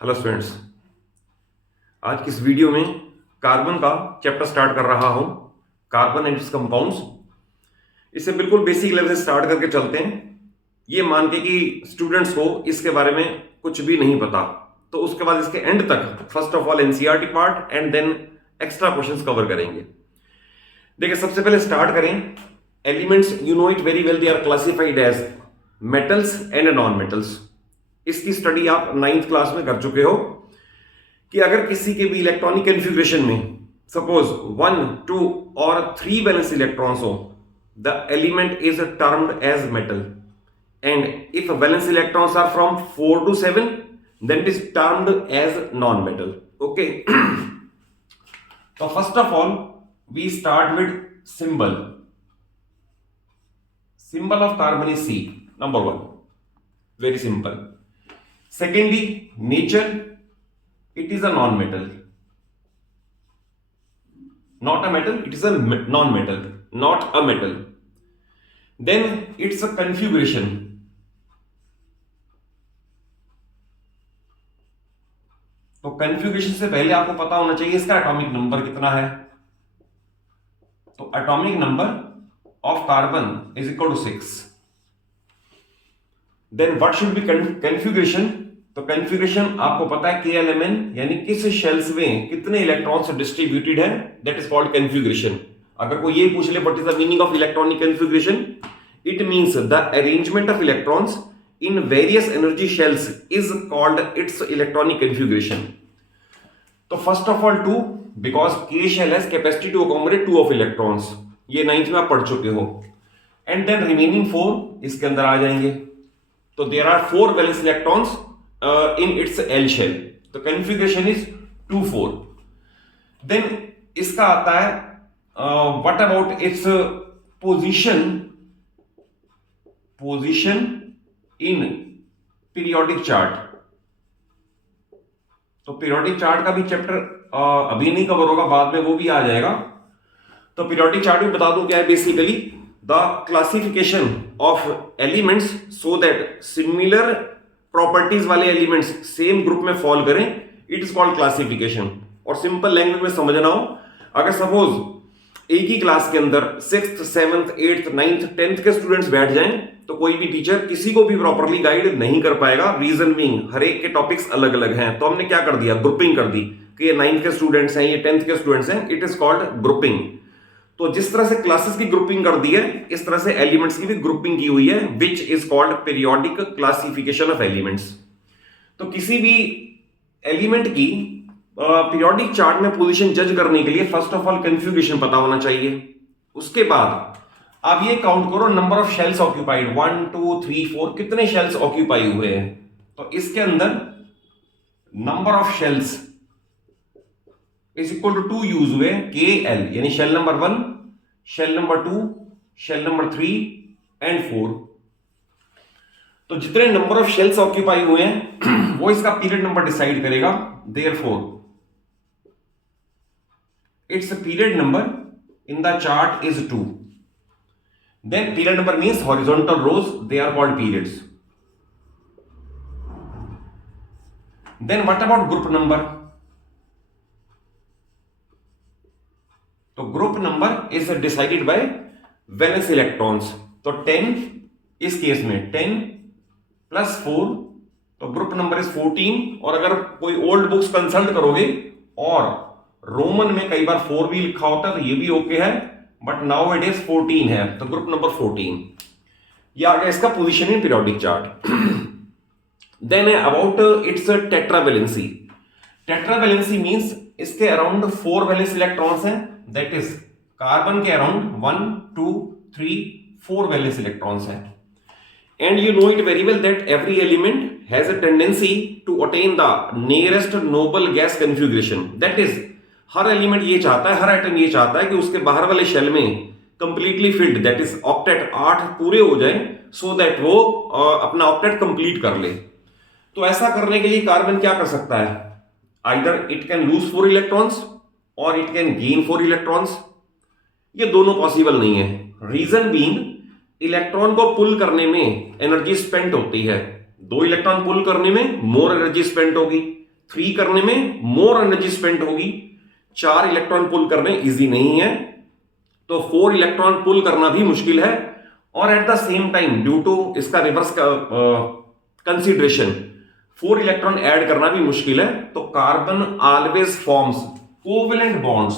Hello students. आज की इस वीडियो में कार्बन का चैप्टर स्टार्ट कर रहा हूं, कार्बन एंड इट्स कंपाउंड्स। इसे बिल्कुल बेसिक लेवल से स्टार्ट करके चलते हैं, ये मान के कि स्टूडेंट्स को इसके बारे में कुछ भी नहीं पता, तो उसके बाद इसके एंड तक first of all NCERT part and then extra questions cover करेंगे। देखिए, सबसे पहले स्टार्ट करें elements. You know it very well, they are classified as metals and non metals. इसकी स्टडी आप 9th क्लास में कर चुके हो कि अगर किसी के भी इलेक्ट्रॉनिक कन्फिग्रेशन में सपोज 1, 2 और 3 वैलेंस इलेक्ट्रॉन्स हो, the element is termed as metal, and if valence electrons are from 4 to 7 then it is termed as non-metal. Okay. So first of all we start with symbol. Symbol of carbon is C, number 1. Very simple. Secondly, nature, it is a non-metal. Not a metal, it is a non-metal, not a metal. Then it's a configuration. तो configuration से पहले आपको पता होना चाहिए इसका atomic number कितना है। तो atomic number of carbon is equal to 6. Then what should be configuration? तो कन्फिग्रेशन आपको पता है KLMN, यानी किस शेल्स में कितने इलेक्ट्रॉन्स डिस्ट्रीब्यूटेड है, दैट इज कॉल्ड कन्फिग्रेशन. अगर कोई ये पूछ ले what is the meaning of electronic configuration, it means the arrangement of electrons in various energy shells is called its electronic configuration. तो first of all 2, because K shell has capacity to accommodate 2 of electrons. ये 9th में आप पढ़ चुके हो. And then remaining 4 इसके अंदर आ जाएंगे. तो there are 4 valence electrons in its L shell. तो configuration is 2, 4. Then इसका आता है what about its position in periodic chart. तो पीरियोडिक चार्ट का भी चैप्टर अभी नहीं कवर होगा, बाद में वो भी आ जाएगा. तो पीरियोडिक चार्ट भी बता दूं क्या है. Basically the classification of elements so that similar properties वाले एलिमेंट्स सेम ग्रुप में फॉल करें, इट इज कॉल्ड क्लासिफिकेशन. और सिंपल लैंग्वेज में समझना हो, अगर सपोज एक ही क्लास के अंदर 6th, 7th, 8th, 9th, 10th के स्टूडेंट्स बैठ जाएं, तो कोई भी टीचर किसी को भी प्रॉपरली गाइड नहीं कर पाएगा. रीजन बीइंग हर एक के टॉपिक्स अलग अलग हैं. तो हमने क्या कर दिया, ग्रुपिंग कर दी कि ये 9th के स्टूडेंट्स हैं, ये 10th के स्टूडेंट्स हैं. It is called grouping. तो जिस तरह से क्लासेस की ग्रुपिंग कर दी है, इस तरह से एलिमेंट्स की भी ग्रुपिंग की हुई है, which is called periodic classification of elements. तो किसी भी एलिमेंट की पीरियोडिक चार्ट में पोजीशन जज करने के लिए फर्स्ट ऑफ ऑल कन्फिग्रेशन पता होना चाहिए. उसके बाद आप ये काउंट करो नंबर ऑफ शेल्स ऑक्यूपाइड, 1, 2, 3, 4 कितने शेल्स ऑक्यूपाई हुए हैं. तो इसके अंदर number of shells is equal to 2 use हुए, KL, यानी shell number 1, shell number 2, shell number 3 and 4. तो जितने नंबर ऑफ शेल्स ऑक्यूपाई हुए हैं वो इसका पीरियड नंबर डिसाइड करेगा. Therefore it's period number in the chart is 2. Then period number means horizontal rows, they are called periods. Then what about group number? तो group number is decided by valence electrons. तो 10 इस case में 10 plus 4, तो group number is 14. और अगर कोई old books consult करोगे और रोमन में कई बार 4 भी लिखा होता है, तो ये भी ओके है, बट नाउ इट इज 14 है. तो ग्रुप नंबर 14 ये आ गया इसका position in periodic chart. Then about its tetravalency. Tetravalency means इसके अराउंड 4 वैलेंस इलेक्ट्रॉन्स हैं, दैट इज कार्बन के अराउंड 1, 2, 3, 4 वैलेंस इलेक्ट्रॉन्स हैं. And you know it very well that every element has a tendency to attain the nearest noble gas configuration. That is हर element ये चाहता है, हर atom ये चाहता है कि उसके बाहर वाले शेल में completely filled, that is octet 8 पूरे हो जाए, सो दैट वो अपना ऑक्टेट कंप्लीट कर ले. तो ऐसा करने के लिए कार्बन क्या कर सकता है, either it can lose 4 electrons और इट कैन गेन 4 इलेक्ट्रॉन्स. ये दोनों पॉसिबल नहीं है. रीजन बीइंग इलेक्ट्रॉन को पुल करने में एनर्जी स्पेंड होती है, 2 इलेक्ट्रॉन पुल करने में मोर एनर्जी स्पेंड होगी. 3 करने में मोर एनर्जी स्पेंड होगी, 4 इलेक्ट्रॉन पुल करने इजी नहीं है, तो 4 इलेक्ट्रॉन पुल करना भी मुश्किल है, और at the same time due to इसका रिवर्स कंसीडरेशन 4 इलेक्ट्रॉन ऐड करना भी मुश्किल है। तो carbon always forms covalent bonds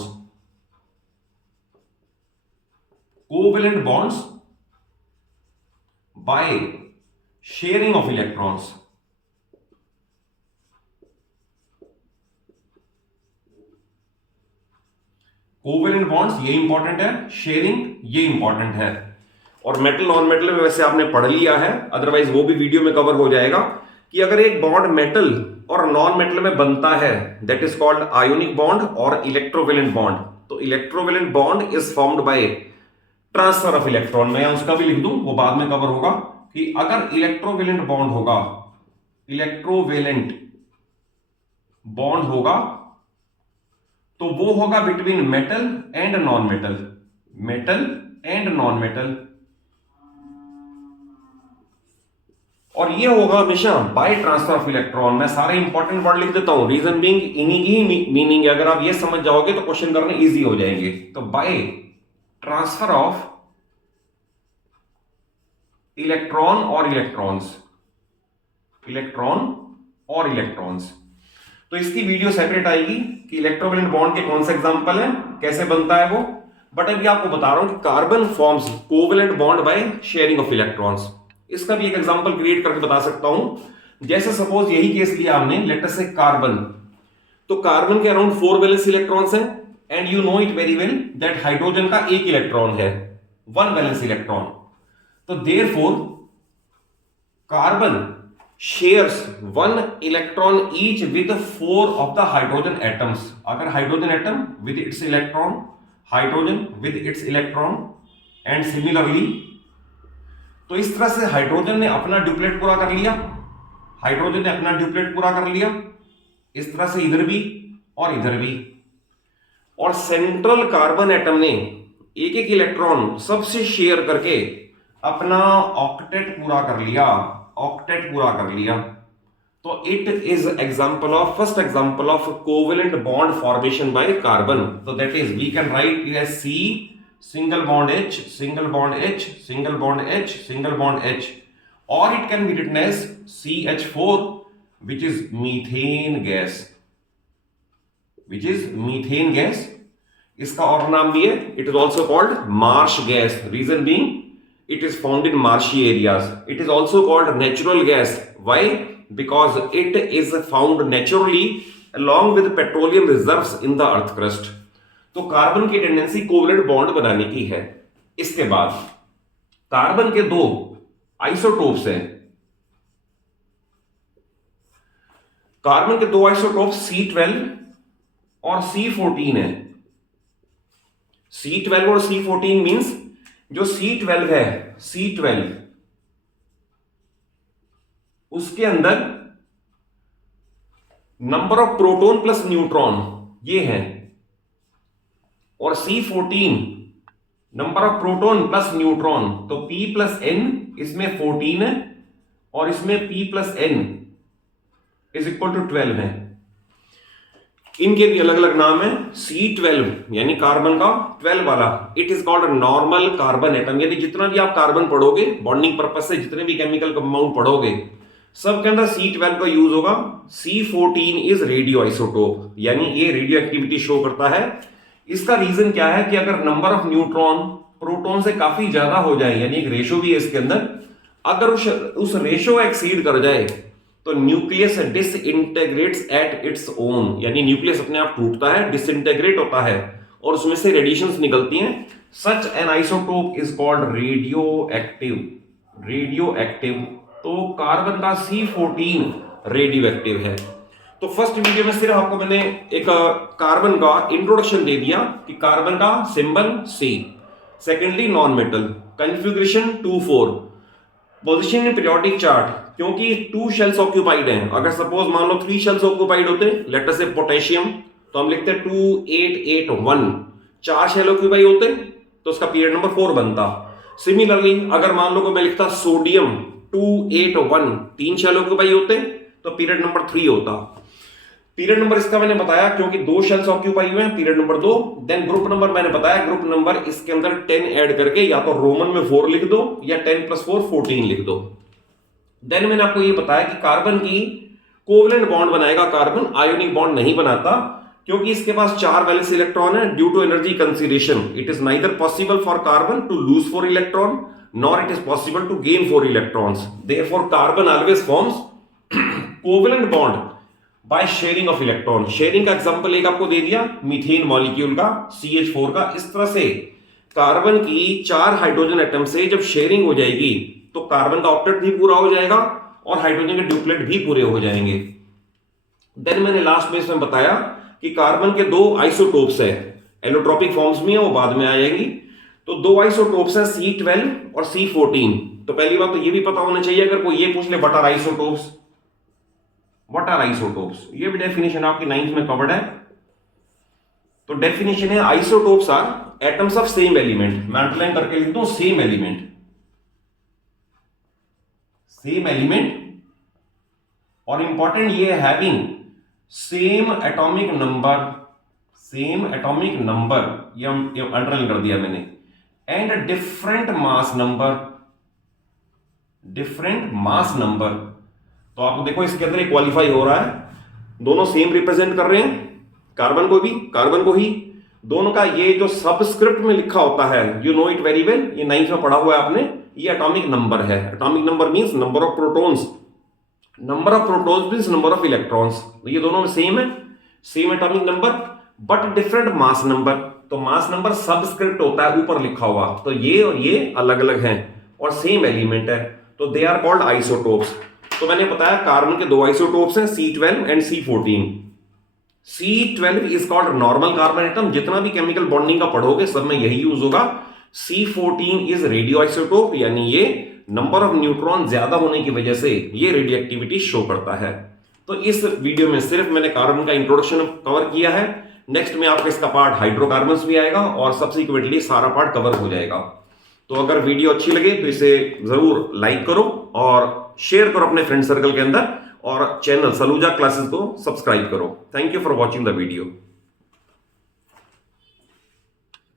by sharing of electrons. Covalent bonds ये इंपॉर्टेंट है, शेयरिंग ये इंपॉर्टेंट है। और मेटल नॉन मेटल में वैसे आपने पढ़ लिया है, अदरवाइज वो भी वीडियो में कवर हो जाएगा कि अगर एक बॉन्ड मेटल और नॉन मेटल में बनता है that is called ionic bond और इलेक्ट्रोवेलेंट बॉन्ड। तो electrovalent bond is formed by transfer of electron. मैं उसका भी लिख दूं, वो बाद में कवर होगा कि अगर इलेक्ट्रोवेलेंट बॉन्ड होगा तो वो होगा between metal and non metal, और ये होगा हमेशा बाय ट्रांसफर ऑफ इलेक्ट्रॉन। मैं सारे इंपॉर्टेंट वर्ड लिख देता हूं, रीजन बीइंग इन्हीं की मीनिंग है, अगर आप ये समझ जाओगे तो क्वेश्चन करने इजी हो जाएंगे। तो बाय ट्रांसफर ऑफ इलेक्ट्रॉन और इलेक्ट्रॉन्स। तो इसकी वीडियो सेपरेट आएगी कि इलेक्ट्रोवेलेंट बॉन्ड के कौन से एग्जांपल है, कैसे बनता है वो। बट अभी आपको बता रहा हूं कि carbon forms covalent bond by sharing of electrons. इसका भी एक एग्जांपल क्रिएट करके बता सकता हूं। जैसे सपोज यही केस लिया हमने, लेट अस से कार्बन, तो कार्बन के अराउंड 4 वैलेंस इलेक्ट्रॉन्स हैं, and you know it very well that hydrogen का 1 इलेक्ट्रॉन है, 1 वैलेंस इलेक्ट्रॉन। तो therefore carbon shares 1 electron each with 4 of the hydrogen atoms। अगर hydrogen atom with its electron, hydrogen with its electron, and similarly, तो इस तरह से hydrogen ने अपना ड्यूप्लेट पूरा कर लिया, इस तरह से इधर भी और इधर भी, और सेंट्रल कार्बन एटम ने एक एक इलेक्ट्रॉन सबसे शेयर करके अपना ऑक्टेट पूरा कर लिया। तो it is first example of covalent bond formation by carbon. तो that is we can write it as C single bond H single bond H single bond H single bond H, और it can be written as CH4 which is methane gas। इसका और नाम भी है, it is also called marsh gas, reason being it is found in marshy areas। It is also called natural gas। Why? Because it is found naturally along with petroleum reserves in the earth crust। तो carbon की tendency covalent bond बनाने की है। इसके बाद carbon के 2 isotopes हैं। Carbon के 2 आइसोटोप C12 और C14 है। C12 और C14 मींस जो C12 है, C12 उसके अंदर number of proton plus neutron ये है, और C14 number of proton plus neutron. तो P प्लस N इसमें 14 है और इसमें P plus N is equal to 12 है। इनके भी अलग अलग नाम है। C12 यानी कार्बन का 12 वाला, it is called normal carbon atom. यानी जितना भी आप कार्बन पढ़ोगे बॉन्डिंग पर्पज से, जितने भी केमिकल कंपाउंड पढ़ोगे, सब के अंदर C12 का यूज होगा। C14 इज रेडियो आइसोटोप, यानी ये रेडियो एक्टिविटी शो करता है। इसका रीजन क्या है कि अगर नंबर ऑफ न्यूट्रॉन प्रोटॉन से काफी ज्यादा हो जाए, यानी एक रेशो भी है इसके अंदर, अगर उस रेशो एक्सीड कर जाए तो न्यूक्लियस डिसइंटेग्रेट्स एट इट्स ओन, यानी न्यूक्लियस अपने आप टूटता है, डिसइंटेग्रेट होता है और उसमें से रेडिएशंस निकलती हैं। Such an isotope is called radio active. तो कार्बन का C14 रेडियो एक्टिव है। तो फर्स्ट वीडियो में सिर्फ आपको मैंने एक कार्बन का इंट्रोडक्शन दे दिया कि कार्बन का symbol C, secondly non metal, configuration 2,4, position in periodic chart, क्योंकि 2 शेल्स ऑक्यूपाइड हैं। अगर सपोज मान लो 3 शेल्स ऑक्यूपाइड होते, लेट अस से पोटेशियम, तो हम लिखते 2881, 4 शेल ऑक्यूपाई होते तो उसका पीरियड नंबर 4 बनता। सिमिलरली अगर मान लो को मैं लिखता सोडियम 281, 3 शेल ऑक्यूपाई होते तो पीरियड नंबर 3 होता। पीरियड नंबर इसका मैंने बताया क्योंकि 2 शेल्स ऑक्यूपाई हुए हैं, period number 2। Then group number मैंने बताया, ग्रुप नंबर इसके अंदर 10 ऐड करके या तो रोमन में 4 लिख दो या 10 + 4 14 लिख दो। देन मैंने आपको ये बताया कि कार्बन की कोवलेंट बॉन्ड बनाएगा कार्बन, आयोनिक बॉन्ड नहीं बनाता क्योंकि इसके पास 4 वैलेंस इलेक्ट्रॉन है। Due to energy conservation it is neither possible for carbon to lose 4 electron nor it is possible to gain 4 electrons. Therefore carbon always forms covalent bond by sharing of electron. Sharing का example एक आपको दे दिया, methane molecule का, CH4 का। इस तरह से carbon की 4 हाइड्रोजन एटम से जब शेयरिंग हो जाएगी तो कार्बन का ऑक्टेट भी पूरा हो जाएगा और हाइड्रोजन के ड्यूप्लेट भी पूरे हो जाएंगे। देन मैंने लास्ट में इसमें बताया कि कार्बन के 2 आइसोटोप्स है, एलोट्रोपिक फॉर्म्स में है, वो बाद में आ जाएंगी। तो 2 आइसोटोप्स हैं, C12 और C14। तो पहली बात तो ये भी पता होना चाहिए, अगर कोई ये पूछ ले what are isotopes, what are isotopes, ये भी डेफिनेशन आपकी 9th में कवर्ड है। तो डेफिनेशन है isotopes are atoms of same element. मैं अंडरलाइन करके लिख दूं सेम एलिमेंट, सेम एलिमेंट, और इंपॉर्टेंट ये having same atomic number, same atomic number, ये अंडरलाइन कर दिया मैंने, and different mass number, different mass number. तो आप देखो इसके अंदर एक क्वालिफाई हो रहा है, दोनों सेम रिप्रेजेंट कर रहे हैं, कार्बन को भी, कार्बन को ही। दोनों का ये जो सबस्क्रिप्ट में लिखा होता है, you know it very well, ये 9th में पढ़ा हुआ है आपने, ये एटॉमिक नंबर है। Atomic number means number of protons, number of protons means number of electrons. ये दोनों में सेम है, same atomic number but different mass number. तो मास नंबर सबस्क्रिप्ट होता है ऊपर लिखा हुआ, तो ये और ये अलग अलग हैं और सेम एलिमेंट है, तो दे आर कॉल्ड आइसोटोप्स। तो मैंने बताया कार्बन के 2 आइसोटोप्स हैं, C12 and C14। C12 is called normal carbon atom, जितना भी केमिकल बॉन्डिंग का पढ़ोगे सब में यही यूज होगा। C14 इज रेडियो आइसोटोप, यानी ये नंबर ऑफ न्यूट्रॉन ज्यादा होने की वजह से ये रेडियो एक्टिविटी शो करता है। तो इस वीडियो में सिर्फ मैंने कार्बन का इंट्रोडक्शन कवर किया है। नेक्स्ट में आपका इसका पार्ट हाइड्रोकार्बन्स भी आएगा और सब्सिक्वेंटली सारा पार्ट कवर हो जाएगा। तो अगर वीडियो अच्छी लगे तो इसे जरूर लाइक करो और शेयर करो अपने फ्रेंड सर्कल के अंदर, और चैनल सलूजा क्लासेस को सब्सक्राइब करो। Thank you for watching the video.